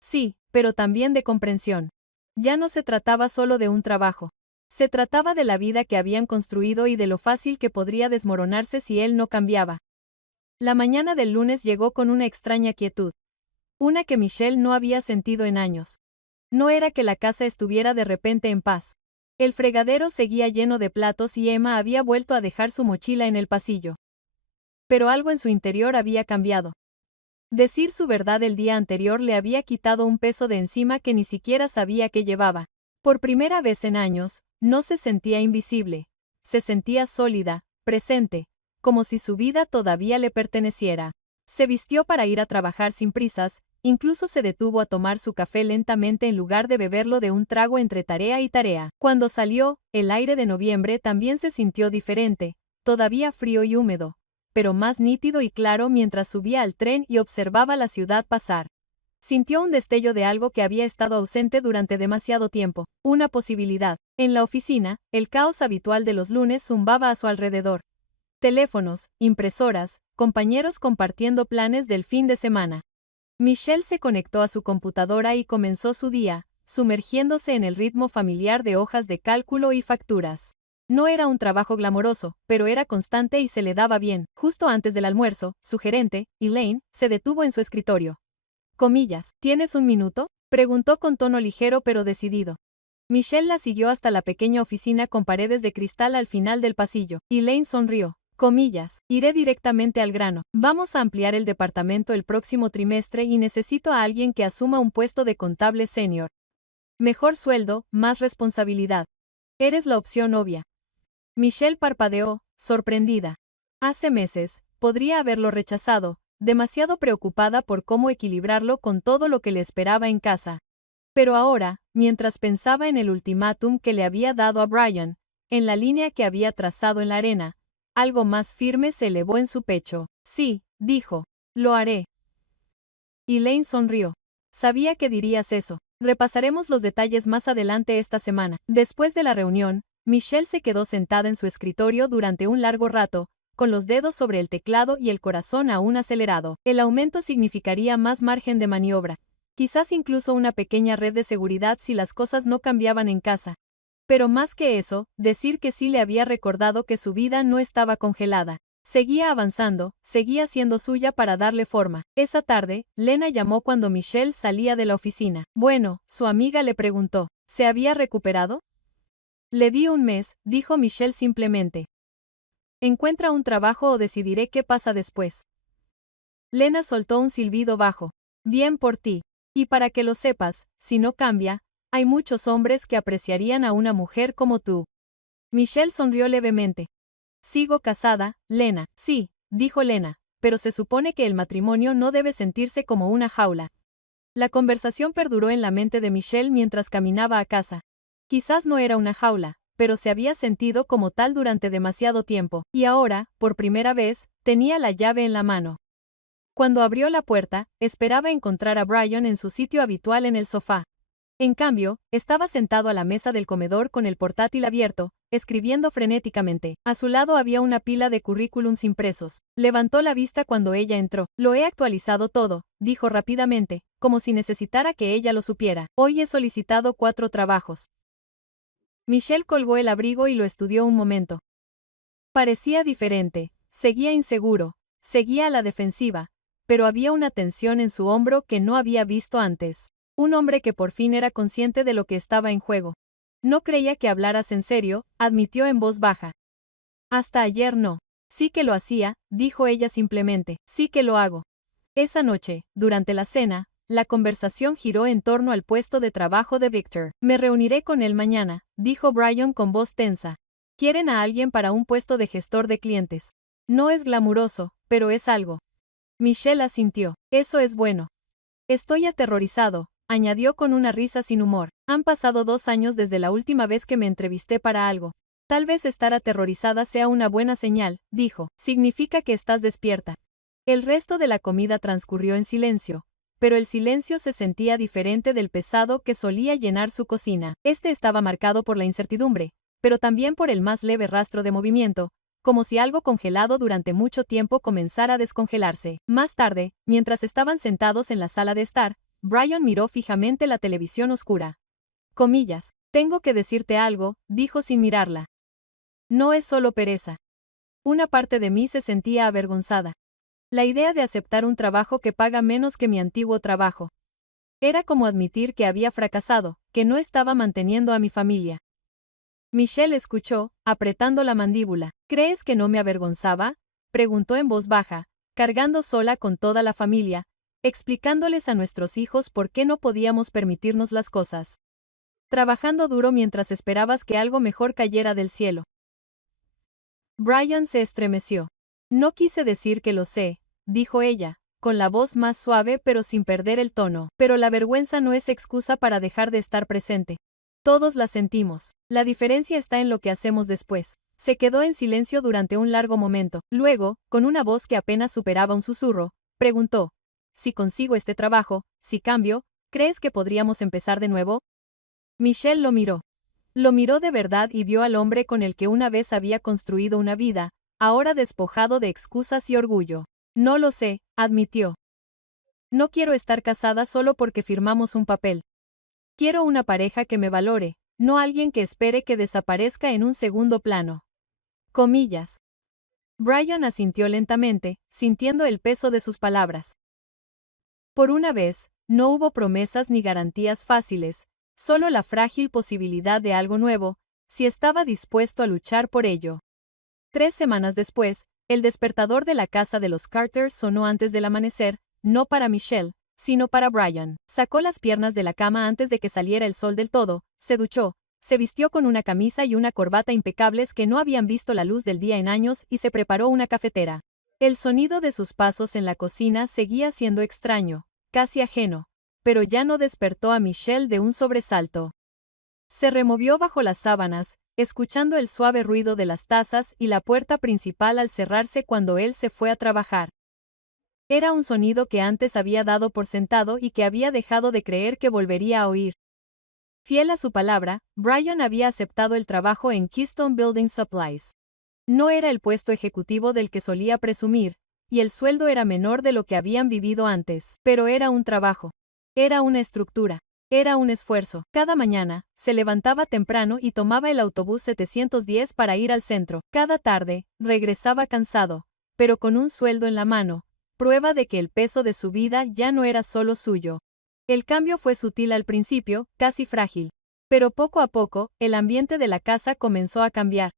Sí, pero también de comprensión. Ya no se trataba solo de un trabajo. Se trataba de la vida que habían construido y de lo fácil que podría desmoronarse si él no cambiaba. La mañana del lunes llegó con una extraña quietud. Una que Michelle no había sentido en años. No era que la casa estuviera de repente en paz. El fregadero seguía lleno de platos y Emma había vuelto a dejar su mochila en el pasillo. Pero algo en su interior había cambiado. Decir su verdad el día anterior le había quitado un peso de encima que ni siquiera sabía que llevaba. Por primera vez en años, no se sentía invisible. Se sentía sólida, presente, como si su vida todavía le perteneciera. Se vistió para ir a trabajar sin prisas, incluso se detuvo a tomar su café lentamente en lugar de beberlo de un trago entre tarea y tarea. Cuando salió, el aire de noviembre también se sintió diferente, todavía frío y húmedo, pero más nítido y claro mientras subía al tren y observaba la ciudad pasar. Sintió un destello de algo que había estado ausente durante demasiado tiempo, una posibilidad. En la oficina, el caos habitual de los lunes zumbaba a su alrededor. Teléfonos, impresoras, compañeros compartiendo planes del fin de semana. Michelle se conectó a su computadora y comenzó su día, sumergiéndose en el ritmo familiar de hojas de cálculo y facturas. No era un trabajo glamoroso, pero era constante y se le daba bien. Justo antes del almuerzo, su gerente, Elaine, se detuvo en su escritorio. Comillas, ¿tienes un minuto?, preguntó con tono ligero pero decidido. Michelle la siguió hasta la pequeña oficina con paredes de cristal al final del pasillo. Elaine sonrió. Comillas, iré directamente al grano. Vamos a ampliar el departamento el próximo trimestre y necesito a alguien que asuma un puesto de contable senior. Mejor sueldo, más responsabilidad. Eres la opción obvia. Michelle parpadeó, sorprendida. Hace meses, podría haberlo rechazado, demasiado preocupada por cómo equilibrarlo con todo lo que le esperaba en casa. Pero ahora, mientras pensaba en el ultimátum que le había dado a Brian, en la línea que había trazado en la arena, algo más firme se elevó en su pecho. Sí, dijo, lo haré. Elaine sonrió. Sabía que dirías eso. Repasaremos los detalles más adelante esta semana. Después de la reunión, Michelle se quedó sentada en su escritorio durante un largo rato, con los dedos sobre el teclado y el corazón aún acelerado. El aumento significaría más margen de maniobra. Quizás incluso una pequeña red de seguridad si las cosas no cambiaban en casa. Pero más que eso, decir que sí le había recordado que su vida no estaba congelada. Seguía avanzando, seguía siendo suya para darle forma. Esa tarde, Lena llamó cuando Michelle salía de la oficina. Bueno, su amiga le preguntó, ¿se había recuperado? Le di un mes, dijo Michelle simplemente. Encuentra un trabajo o decidiré qué pasa después. Lena soltó un silbido bajo. Bien por ti. Y para que lo sepas, si no cambia, hay muchos hombres que apreciarían a una mujer como tú. Michelle sonrió levemente. Sigo casada, Lena. Sí, dijo Lena, pero se supone que el matrimonio no debe sentirse como una jaula. La conversación perduró en la mente de Michelle mientras caminaba a casa. Quizás no era una jaula, pero se había sentido como tal durante demasiado tiempo, y ahora, por primera vez, tenía la llave en la mano. Cuando abrió la puerta, esperaba encontrar a Brian en su sitio habitual en el sofá. En cambio, estaba sentado a la mesa del comedor con el portátil abierto, escribiendo frenéticamente. A su lado había una pila de currículums impresos. Levantó la vista cuando ella entró. Lo he actualizado todo, dijo rápidamente, como si necesitara que ella lo supiera. Hoy he solicitado 4 trabajos. Michelle colgó el abrigo y lo estudió un momento. Parecía diferente, seguía inseguro, seguía a la defensiva, pero había una tensión en su hombro que no había visto antes. Un hombre que por fin era consciente de lo que estaba en juego. No creía que hablaras en serio, admitió en voz baja. Hasta ayer no. Sí que lo hacía, dijo ella simplemente. Sí que lo hago. Esa noche, durante la cena, la conversación giró en torno al puesto de trabajo de Victor. Me reuniré con él mañana, dijo Brian con voz tensa. Quieren a alguien para un puesto de gestor de clientes. No es glamuroso, pero es algo. Michelle asintió. Eso es bueno. Estoy aterrorizado, añadió con una risa sin humor. Han pasado 2 años desde la última vez que me entrevisté para algo. Tal vez estar aterrorizada sea una buena señal, dijo. Significa que estás despierta. El resto de la comida transcurrió en silencio, pero el silencio se sentía diferente del pesado que solía llenar su cocina. Este estaba marcado por la incertidumbre, pero también por el más leve rastro de movimiento, como si algo congelado durante mucho tiempo comenzara a descongelarse. Más tarde, mientras estaban sentados en la sala de estar, Brian miró fijamente la televisión oscura. Comillas. Tengo que decirte algo, dijo sin mirarla. No es solo pereza. Una parte de mí se sentía avergonzada. La idea de aceptar un trabajo que paga menos que mi antiguo trabajo. Era como admitir que había fracasado, que no estaba manteniendo a mi familia. Michelle escuchó, apretando la mandíbula. ¿Crees que no me avergonzaba?, preguntó en voz baja, cargando sola con toda la familia, explicándoles a nuestros hijos por qué no podíamos permitirnos las cosas. Trabajando duro mientras esperabas que algo mejor cayera del cielo. Brian se estremeció. No quise decir que lo sé, dijo ella, con la voz más suave pero sin perder el tono. Pero la vergüenza no es excusa para dejar de estar presente. Todos la sentimos. La diferencia está en lo que hacemos después. Se quedó en silencio durante un largo momento. Luego, con una voz que apenas superaba un susurro, preguntó: si consigo este trabajo, si cambio, ¿crees que podríamos empezar de nuevo? Michelle lo miró. Lo miró de verdad y vio al hombre con el que una vez había construido una vida, ahora despojado de excusas y orgullo. No lo sé, admitió. No quiero estar casada solo porque firmamos un papel. Quiero una pareja que me valore, no alguien que espere que desaparezca en un segundo plano. Comillas. Brian asintió lentamente, sintiendo el peso de sus palabras. Por una vez, no hubo promesas ni garantías fáciles, solo la frágil posibilidad de algo nuevo, si estaba dispuesto a luchar por ello. 3 semanas después, el despertador de la casa de los Carter sonó antes del amanecer, no para Michelle, sino para Brian. Sacó las piernas de la cama antes de que saliera el sol del todo, se duchó, se vistió con una camisa y una corbata impecables que no habían visto la luz del día en años y se preparó una cafetera. El sonido de sus pasos en la cocina seguía siendo extraño, casi ajeno, pero ya no despertó a Michelle de un sobresalto. Se removió bajo las sábanas, escuchando el suave ruido de las tazas y la puerta principal al cerrarse cuando él se fue a trabajar. Era un sonido que antes había dado por sentado y que había dejado de creer que volvería a oír. Fiel a su palabra, Brian había aceptado el trabajo en Keystone Building Supplies. No era el puesto ejecutivo del que solía presumir, y el sueldo era menor de lo que habían vivido antes, pero era un trabajo. Era una estructura. Era un esfuerzo. Cada mañana, se levantaba temprano y tomaba el autobús 710 para ir al centro. Cada tarde, regresaba cansado, pero con un sueldo en la mano, prueba de que el peso de su vida ya no era solo suyo. El cambio fue sutil al principio, casi frágil. Pero poco a poco, el ambiente de la casa comenzó a cambiar.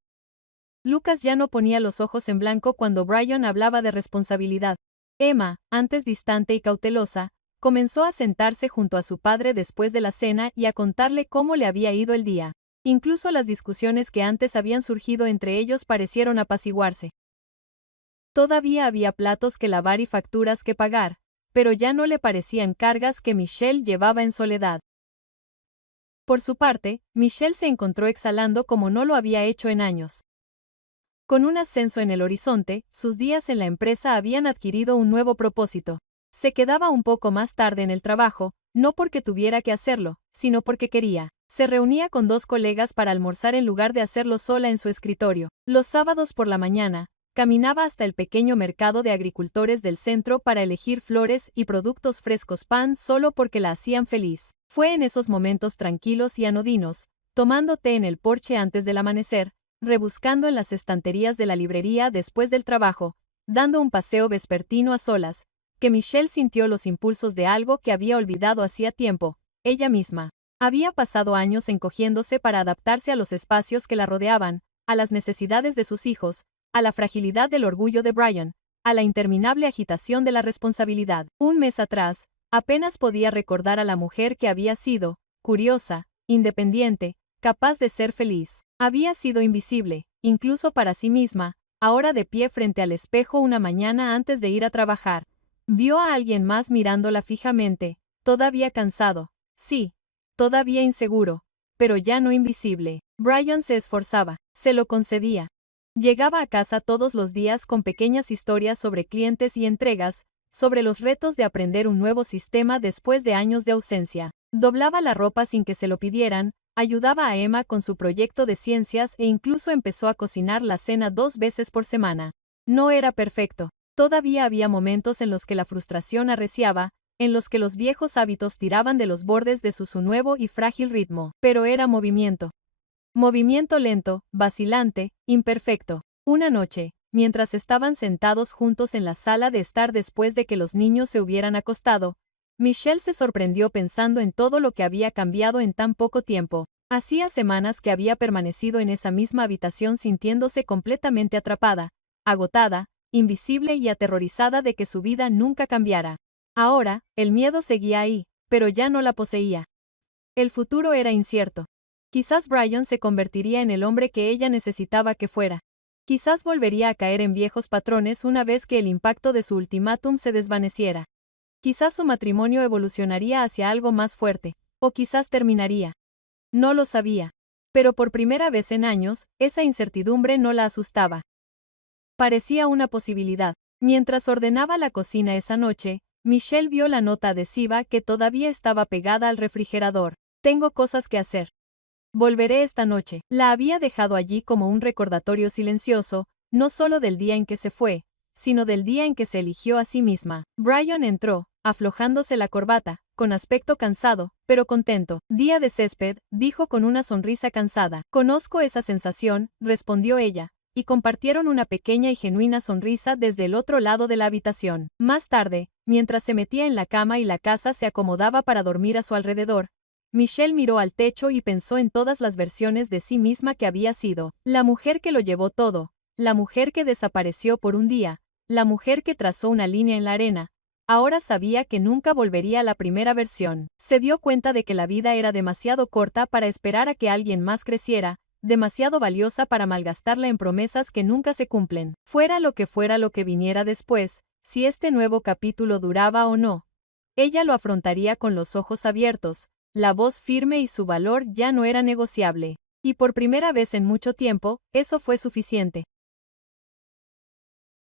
Lucas ya no ponía los ojos en blanco cuando Brian hablaba de responsabilidad. Emma, antes distante y cautelosa, comenzó a sentarse junto a su padre después de la cena y a contarle cómo le había ido el día. Incluso las discusiones que antes habían surgido entre ellos parecieron apaciguarse. Todavía había platos que lavar y facturas que pagar, pero ya no le parecían cargas que Michelle llevaba en soledad. Por su parte, Michelle se encontró exhalando como no lo había hecho en años. Con un ascenso en el horizonte, sus días en la empresa habían adquirido un nuevo propósito. Se quedaba un poco más tarde en el trabajo, no porque tuviera que hacerlo, sino porque quería. Se reunía con 2 colegas para almorzar en lugar de hacerlo sola en su escritorio. Los sábados por la mañana, caminaba hasta el pequeño mercado de agricultores del centro para elegir flores y productos frescos pan solo porque la hacían feliz. Fue en esos momentos tranquilos y anodinos, tomando té en el porche antes del amanecer, rebuscando en las estanterías de la librería después del trabajo, dando un paseo vespertino a solas, que Michelle sintió los impulsos de algo que había olvidado hacía tiempo, ella misma. Había pasado años encogiéndose para adaptarse a los espacios que la rodeaban, a las necesidades de sus hijos, a la fragilidad del orgullo de Brian, a la interminable agitación de la responsabilidad. Un mes atrás, apenas podía recordar a la mujer que había sido, curiosa, independiente, capaz de ser feliz. Había sido invisible, incluso para sí misma, ahora de pie frente al espejo una mañana antes de ir a trabajar. Vio a alguien más mirándola fijamente, todavía cansado, sí, todavía inseguro, pero ya no invisible. Brian se esforzaba, se lo concedía. Llegaba a casa todos los días con pequeñas historias sobre clientes y entregas, sobre los retos de aprender un nuevo sistema después de años de ausencia. Doblaba la ropa sin que se lo pidieran, ayudaba a Emma con su proyecto de ciencias e incluso empezó a cocinar la cena 2 veces por semana. No era perfecto. Todavía había momentos en los que la frustración arreciaba, en los que los viejos hábitos tiraban de los bordes de su nuevo y frágil ritmo. Pero era movimiento. Movimiento lento, vacilante, imperfecto. Una noche, mientras estaban sentados juntos en la sala de estar después de que los niños se hubieran acostado, Michelle se sorprendió pensando en todo lo que había cambiado en tan poco tiempo. Hacía semanas que había permanecido en esa misma habitación sintiéndose completamente atrapada, agotada, invisible y aterrorizada de que su vida nunca cambiara. Ahora, el miedo seguía ahí, pero ya no la poseía. El futuro era incierto. Quizás Brian se convertiría en el hombre que ella necesitaba que fuera. Quizás volvería a caer en viejos patrones una vez que el impacto de su ultimátum se desvaneciera. Quizás su matrimonio evolucionaría hacia algo más fuerte, o quizás terminaría. No lo sabía. Pero por primera vez en años, esa incertidumbre no la asustaba. Parecía una posibilidad. Mientras ordenaba la cocina esa noche, Michelle vio la nota adhesiva que todavía estaba pegada al refrigerador. Tengo cosas que hacer. Volveré esta noche. La había dejado allí como un recordatorio silencioso, no solo del día en que se fue, sino del día en que se eligió a sí misma. Brian entró, aflojándose la corbata, con aspecto cansado, pero contento. Día de césped, dijo con una sonrisa cansada. Conozco esa sensación, respondió ella, y compartieron una pequeña y genuina sonrisa desde el otro lado de la habitación. Más tarde, mientras se metía en la cama y la casa se acomodaba para dormir a su alrededor, Michelle miró al techo y pensó en todas las versiones de sí misma que había sido. La mujer que lo llevó todo, la mujer que desapareció por un día, la mujer que trazó una línea en la arena. Ahora sabía que nunca volvería a la primera versión. Se dio cuenta de que la vida era demasiado corta para esperar a que alguien más creciera, demasiado valiosa para malgastarla en promesas que nunca se cumplen. Fuera lo que viniera después, si este nuevo capítulo duraba o no, ella lo afrontaría con los ojos abiertos. La voz firme y su valor ya no era negociable. Y por primera vez en mucho tiempo, eso fue suficiente.